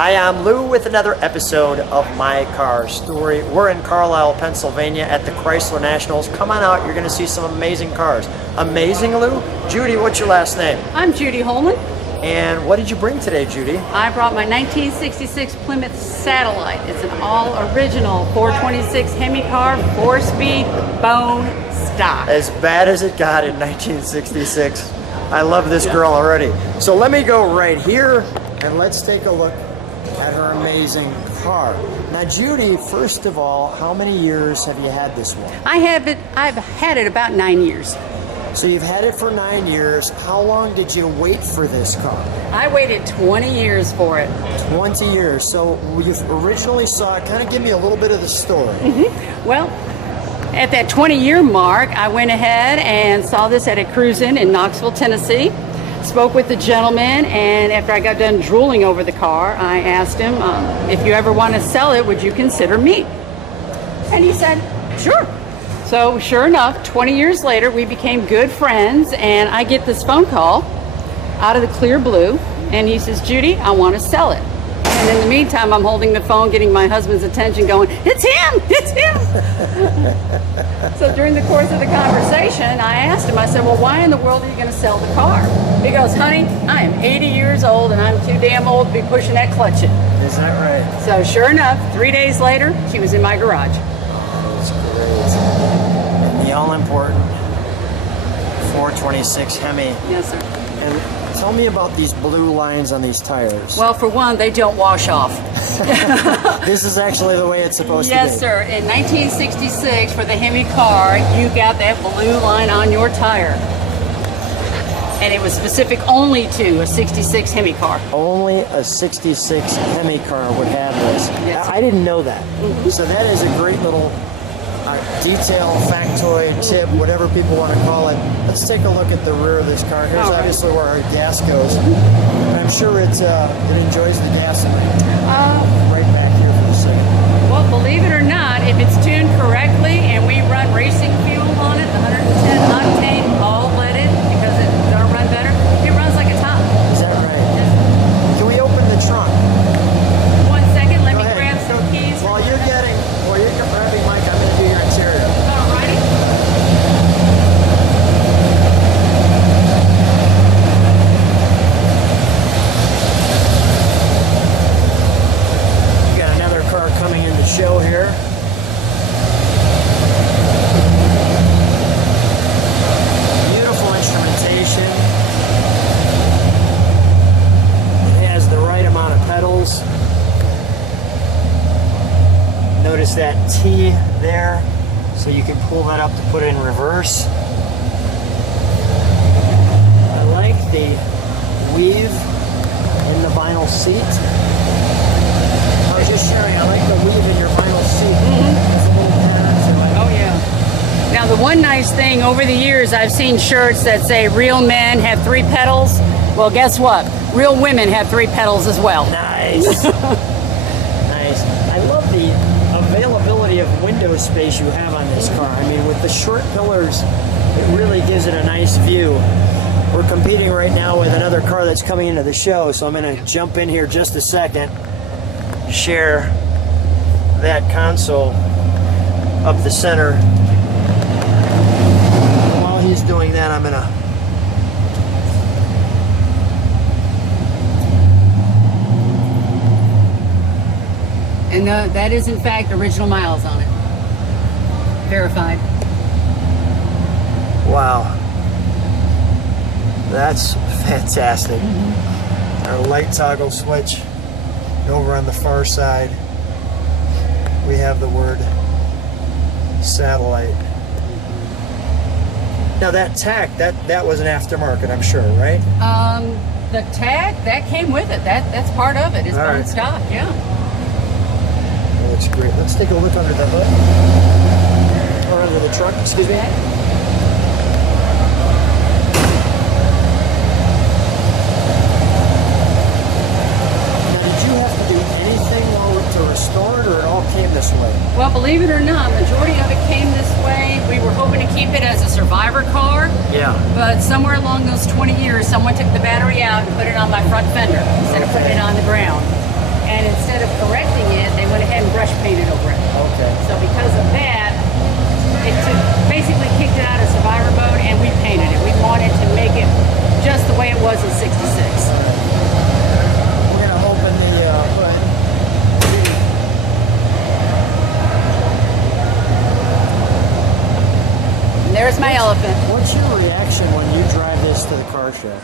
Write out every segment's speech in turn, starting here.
Hi, I'm Lou with another episode of My Car Story. We're in Carlisle, Pennsylvania at the Chrysler Nationals. Come on out, you're going to see some amazing cars. Amazing, Lou? Judy, what's your last name? I'm Judy Holman. And what did you bring today, Judy? I brought my 1966 Plymouth Satellite. It's an all-original 426 Hemi car, 4-speed, bone stock. As bad as it got in 1966. I love this girl already. So let me go right here and let's take a look at her amazing car. Now, Judy, first of all, how many years have you had this one? I've had it about 9 years. So you've had it for 9 years. How long did you wait for this car? I waited 20 years for it. 20 years. So you originally saw it. Kind of give me a little bit of the story. Well, at that 20-year mark, I went ahead and saw this at a cruise-in Knoxville, Tennessee. Spoke with the gentleman, and after I got done drooling over the car, I asked him, if you ever want to sell it, would you consider me? And he said, sure. So sure enough, 20 years later, we became good friends, and I get this phone call out of the clear blue, and he says, Judy, I want to sell it. And in the meantime, I'm holding the phone, getting my husband's attention, going, it's him, it's him. So during the course of the conversation, I asked him, I said, well, why in the world are you going to sell the car? He goes, honey, I am 80 years old, and I'm too damn old to be pushing that clutch in. Is that right? So sure enough, 3 days later, she was in my garage. That's great. And the all-important 426 Hemi. Yes, sir. And tell me about these blue lines on these tires. Well, for one, they don't wash off. This is actually the way it's supposed to be. Yes, sir. In 1966, for the Hemi car, you got that blue line on your tire. And it was specific only to a 66 Hemi car. Only a 66 Hemi car would have this. Yes. I didn't know that. So that is a great little detail, factoid, tip, whatever people want to call it. Let's take a look at the rear of this car. Here's obviously where our gas goes. And I'm sure it enjoys the gasoline. Right back here for a second. Well, believe it or not, if it's tuned correctly and we run racing fuel on it, 110 octane, all leaded, because it's going to run better, it runs like a top. Is that right? Can we open the trunk? 1 second, let Go me ahead. grab some keys. While you're grabbing Mike, I'm going to do your interior. Alrighty. We got another car coming in the show here. Beautiful instrumentation. It has the right amount of pedals. Notice that T there, so you can pull that up to put it in reverse. I like the weave in the vinyl seat. I was just sharing, I like the weave in your vinyl seat. There's a little pattern to it. Oh, yeah. Now, the one nice thing, over the years, I've seen shirts that say real men have 3 pedals. Well, guess what? Real women have 3 pedals as well. Nice. Nice. I love the availability of window space you have on this car. I mean, with the short pillars, it really gives it a nice view. We're competing right now with another car that's coming into the show, so I'm going to jump in here just a second, share that console up the center. While he's doing that, I'm going to And that is, in fact, original miles on it. Verified. wow. That's fantastic. Our light toggle switch. Over on the far side, we have the word satellite. Now that tack, that was an aftermarket, I'm sure, right? The tag, that came with it. That's part of it. It's All bone right. stock, yeah. That looks great. Let's take a look under the hood. Or under the trunk, excuse me. Restore it, or it all came this way? Well, believe it or not, majority of it came this way. We were hoping to keep it as a survivor car. Yeah. But somewhere along those 20 years, someone took the battery out and put it on my front fender instead of putting it on the ground. And my elephant. What's your reaction when you drive this to the car show?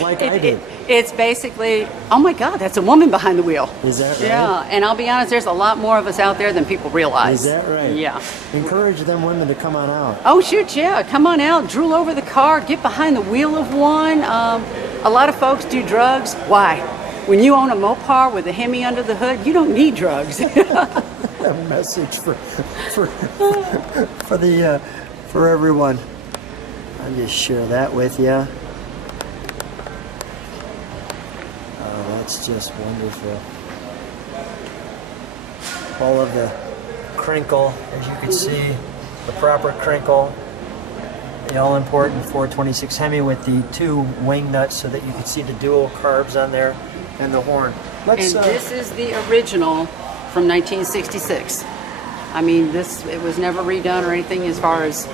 Like I do. It's basically, oh my God, that's a woman behind the wheel. Is that right? Yeah, and I'll be honest, there's a lot more of us out there than people realize. Is that right? Yeah. Encourage them women to come on out. Oh shoot, yeah, come on out, drool over the car, get behind the wheel of one. A lot of folks do drugs. Why? When you own a Mopar with a Hemi under the hood, you don't need drugs. A message for everyone. I'll just share that with you. Oh, that's just wonderful. All of the crinkle, as you can see, the proper crinkle. The all-important 426 Hemi with the 2 wing nuts so that you can see the dual carbs on there and the horn. And this is the original from 1966. I mean, it was never redone or anything as far as,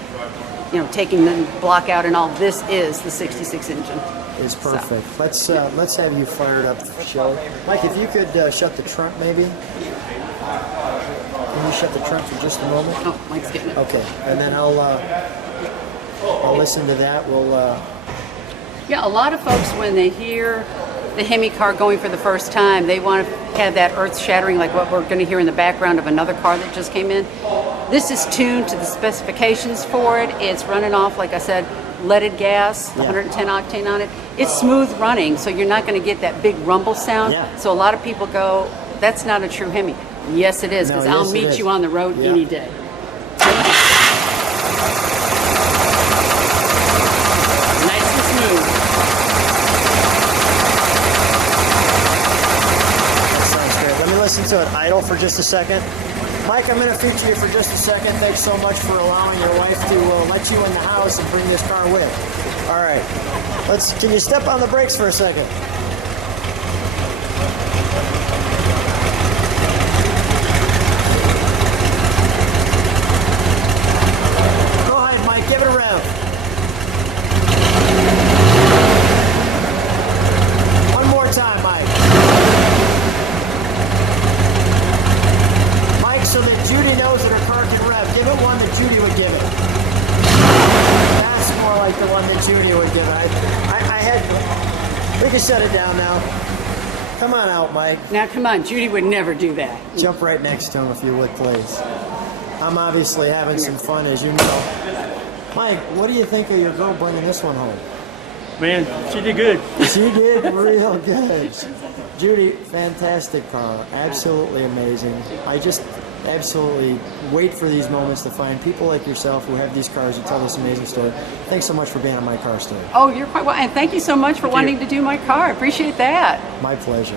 taking the block out and all. This is the 66 engine. Is perfect. So. Let's have you fired up, shall we? Mike, if you could shut the trunk, maybe. Can you shut the trunk for just a moment? Oh, Mike's getting it. Okay, and then I'll listen to that. Yeah, a lot of folks when they hear the Hemi car going for the first time, they want to have that earth-shattering, like what we're going to hear in the background of another car that just came in. This is tuned to the specifications for it. It's running off, like I said, leaded gas, 110 octane on it. It's smooth running, so you're not going to get that big rumble sound. Yeah. So a lot of people go, that's not a true Hemi. Yes, it is, because I'll meet you on the road any day. Nice and smooth. That sounds great. Let me listen to it idle for just a second. Mike, I'm going to feature you for just a second. Thanks so much for allowing your wife to let you in the house and bring this car with. All right. Can you step on the brakes for a second? Go ahead, Mike. Give it a rev. One more time, Mike. So that Judy knows that her car can rev. Give it one that Judy would give it. That's more like the one that Judy would give it. We can shut it down now. Come on out, Mike. Now, come on. Judy would never do that. Jump right next to him if you would, please. I'm obviously having some fun, as you know. Mike, what do you think of your girl bringing this one home? Man, she did good. She did real good. Judy, fantastic car. Absolutely amazing. I just absolutely wait for these moments to find people like yourself who have these cars who tell this amazing story. Thanks so much for being on My Car Story. Oh, you're quite well. And thank you so much for wanting to do my car. I appreciate that. My pleasure.